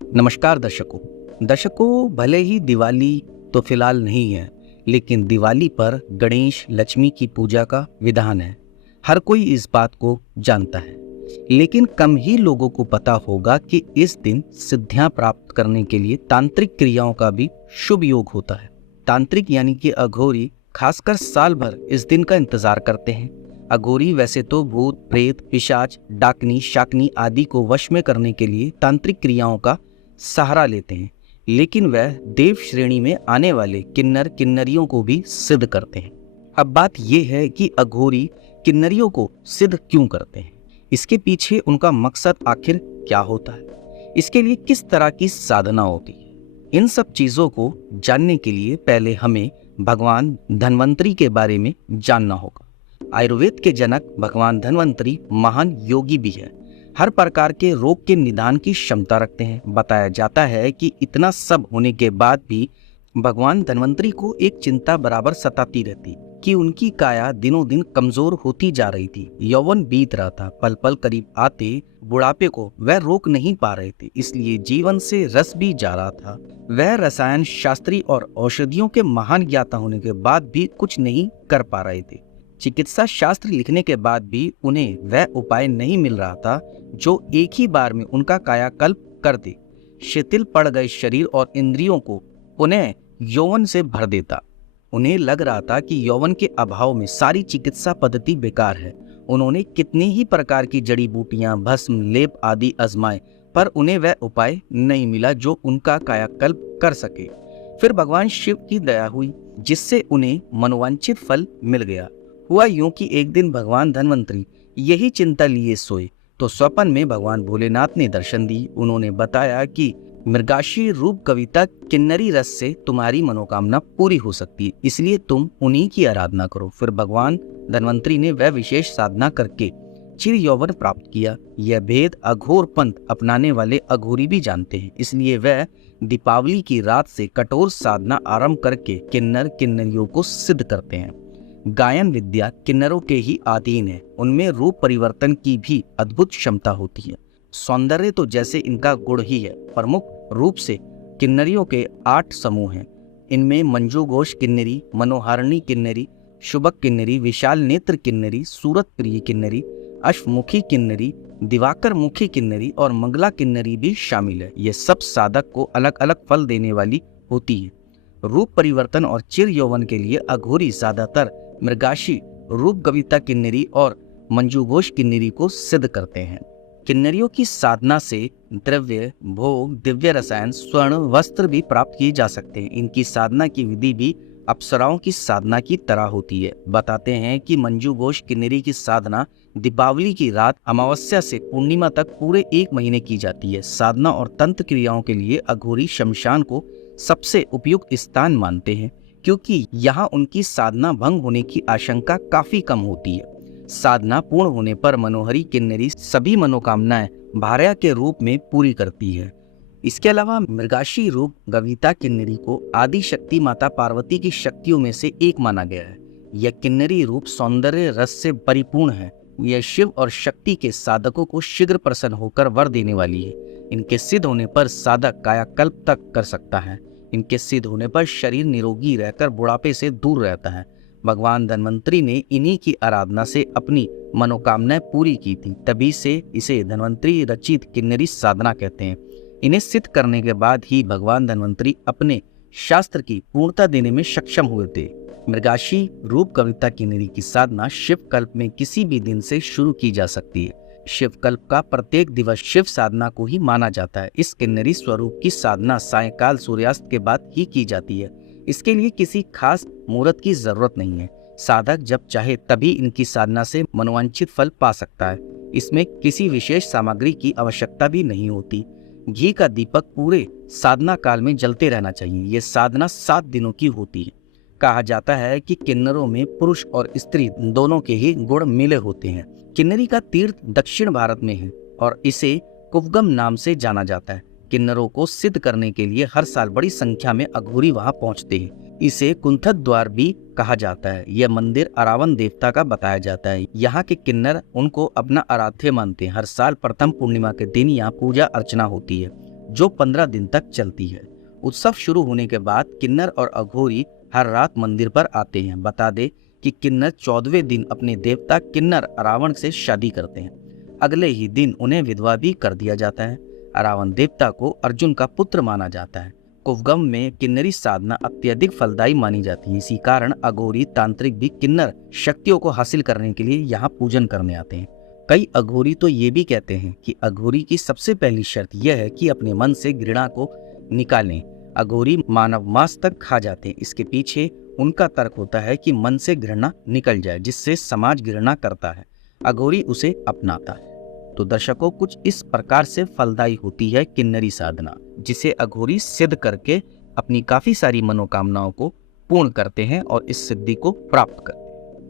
नमस्कार दर्शकों भले ही दिवाली तो फिलहाल नहीं है, लेकिन दिवाली पर गणेश लक्ष्मी की पूजा का विधान है। हर कोई इस बात को जानता है, लेकिन कम ही लोगों को पता होगा कि इस दिन सिद्धियां प्राप्त करने के लिए तांत्रिक क्रियाओं का भी शुभ योग होता है। तांत्रिक यानी कि अघोरी खासकर साल भर इस दिन का इंतजार करते हैं। अघोरी वैसे तो भूत प्रेत पिशाच डाकनी शाकनी आदि को वश में करने के लिए तांत्रिक क्रियाओं का सहारा लेते हैं, लेकिन वह देव श्रेणी में आने वाले किन्नर किन्नरियों को भी सिद्ध करते हैं। अब बात यह है कि अघोरी किन्नरियों को सिद्ध क्यों करते हैं, इसके पीछे उनका मकसद आखिर क्या होता है, इसके लिए किस तरह की साधना होती है। इन सब चीजों को जानने के लिए पहले हमें भगवान धन्वंतरी के बारे में जानना होगा। आयुर्वेद के जनक भगवान धन्वंतरी महान योगी भी है। हर प्रकार के रोग के निदान की क्षमता रखते हैं। बताया जाता है कि इतना सब होने के बाद भी भगवान धन्वंतरी को एक चिंता बराबर सताती रहती कि उनकी काया दिनों दिन कमजोर होती जा रही थी। यौवन बीत रहा था, पल पल करीब आते बुढ़ापे को वह रोक नहीं पा रहे थे, इसलिए जीवन से रस भी जा रहा था। वह रसायन शास्त्री और औषधियों के महान ज्ञाता होने के बाद भी कुछ नहीं कर पा रहे थे। चिकित्सा शास्त्र लिखने के बाद भी उन्हें वह उपाय नहीं मिल रहा था जो एक ही बार में उनका कायाकल्प कर दे, शिथिल पड़ गए शरीर और इंद्रियों को पुनः यौवन से भर देता। उन्हें लग रहा था कि यौवन के अभाव में सारी चिकित्सा पद्धति बेकार है। उन्होंने कितने ही प्रकार की जड़ी बूटियां भस्म लेप आदि आजमाए, पर उन्हें वह उपाय नहीं मिला जो उनका कायाकल्प कर सके। फिर भगवान शिव की दया हुई, जिससे उन्हें मनोवांछित फल मिल गया। हुआ यूं कि एक दिन भगवान धन्वंतरी यही चिंता लिए सोए तो स्वप्न में भगवान भोलेनाथ ने दर्शन दी। उन्होंने बताया कि मृगाशी रूप कविता किन्नरी रस से तुम्हारी मनोकामना पूरी हो सकती है, इसलिए तुम उन्हीं की आराधना करो। फिर भगवान धन्वंतरी ने वह विशेष साधना करके चिर यौवन प्राप्त किया। यह भेद अघोर पंथ अपनाने वाले अघोरी भी जानते हैं, इसलिए वह दीपावली की रात से कठोर साधना आरंभ करके किन्नर किन्नरियों को सिद्ध करते हैं। गायन विद्या किन्नरों के ही अधीन है। उनमें रूप परिवर्तन की भी अद्भुत क्षमता होती है। सौंदर्य तो जैसे इनका गुण ही है। प्रमुख रूप से किन्नरियों के 8 समूह हैं। इनमें मंजू घोष किन्नरी, मनोहारिणी किन्नरी, शुभक किन्नरी, विशाल नेत्र किन्नरी, सूरत प्रिय किन्नरी, अश्वमुखी किन्नरी, दिवाकर मुखी किन्नरी और मंगला किन्नरी भी शामिल है। ये सब साधक को अलग अलग फल देने वाली होती है। रूप परिवर्तन और चिर यौवन के लिए अघोरी ज्यादातर मृगाशी रूप कविता किन्नरी और मंजूघोष किन्नरी को सिद्ध करते हैं। किन्नरियों की साधना से द्रव्य भोग दिव्य रसायन स्वर्ण वस्त्र भी प्राप्त किए जा सकते हैं। इनकी साधना की विधि भी अप्सराओं की साधना की तरह होती है। बताते हैं कि मंजूघोष किन्नरी की साधना दीपावली की रात अमावस्या से पूर्णिमा तक पूरे 1 महीने की जाती है। साधना और तंत्र क्रियाओं के लिए अघोरी शमशान को सबसे उपयुक्त स्थान मानते हैं, क्योंकि यहाँ उनकी साधना भंग होने की आशंका काफी कम होती है। साधना पूर्ण होने पर मनोहरी किन्नरी सभी मनोकामनाएं भार्या के रूप में पूरी करती है। इसके अलावा मृगाशी रूप गविता किन्नरी को आदि शक्ति माता पार्वती की शक्तियों में से एक माना गया है। यह किन्नरी रूप सौंदर्य रस से परिपूर्ण है। यह शिव और शक्ति के साधकों को शीघ्र प्रसन्न होकर वर देने वाली है। इनके सिद्ध होने पर साधक कायाकल्प तक कर सकता है। इनके सिद्ध होने पर शरीर निरोगी रहकर बुढ़ापे से दूर रहता है। भगवान धन्वंतरी ने इन्हीं की आराधना से अपनी मनोकामनाएं पूरी की थी, तभी से इसे धन्वंतरी रचित किन्नरी साधना कहते हैं। इन्हें सिद्ध करने के बाद ही भगवान धन्वंतरी अपने शास्त्र की पूर्णता देने में सक्षम हुए थे। मृगाशी रूप कविता किन्नरी की साधना शिव कल्प में किसी भी दिन से शुरू की जा सकती है। शिव कल्प का प्रत्येक दिवस शिव साधना को ही माना जाता है। इस किन्नरी स्वरूप की साधना सायंकाल सूर्यास्त के बाद ही की जाती है। इसके लिए किसी खास मुहूर्त की जरूरत नहीं है। साधक जब चाहे तभी इनकी साधना से मनोवांछित फल पा सकता है। इसमें किसी विशेष सामग्री की आवश्यकता भी नहीं होती। घी का दीपक पूरे साधना काल में जलते रहना चाहिए। ये साधना 7 दिनों की होती है। कहा जाता है कि किन्नरों में पुरुष और स्त्री दोनों के ही गुण मिले होते हैं। किन्नरी का तीर्थ दक्षिण भारत में है और इसे कुवगम नाम से जाना जाता है। किन्नरों को सिद्ध करने के लिए हर साल बड़ी संख्या में अघोरी वहां पहुंचते हैं। इसे कुंथक द्वार भी कहा जाता है। यह मंदिर अरावन देवता का बताया जाता है। यहाँ के किन्नर उनको अपना आराध्य मानते हैं। हर साल प्रथम पूर्णिमा के दिन यहाँ पूजा अर्चना होती है। जो 15 दिन तक चलती है। उत्सव शुरू होने के बाद किन्नर और अघोरी हर रात मंदिर पर आते हैं। बता दे कि किन्नर 14वें दिन अपने देवता किन्नर रावण से शादी करते हैं। अगले ही दिन उन्हें विधवा भी कर दिया जाता है। रावण देवता को अर्जुन का पुत्र माना जाता है। कुवगम में किन्नरी साधना अत्यधिक फलदायी मानी जाती है। इसी कारण अघोरी तांत्रिक भी किन्नर शक्तियों को हासिल करने के लिए यहाँ पूजन करने आते हैं। कई अघोरी तो ये भी कहते हैं कि अघोरी की सबसे पहली शर्त यह है कि अपने मन से घृणा को निकालें। अघोरी मानव मांस तक खा जाते हैं। इसके पीछे उनका तर्क होता है कि मन से घृणा निकल जाए, जिससे समाज घृणा करता है, अघोरी उसे अपनाता है। तो दर्शकों, कुछ इस प्रकार से फलदायी होती है किन्नरी साधना, जिसे अघोरी सिद्ध करके अपनी काफी सारी मनोकामनाओं को पूर्ण करते हैं और इस सिद्धि को प्राप्त करते हैं।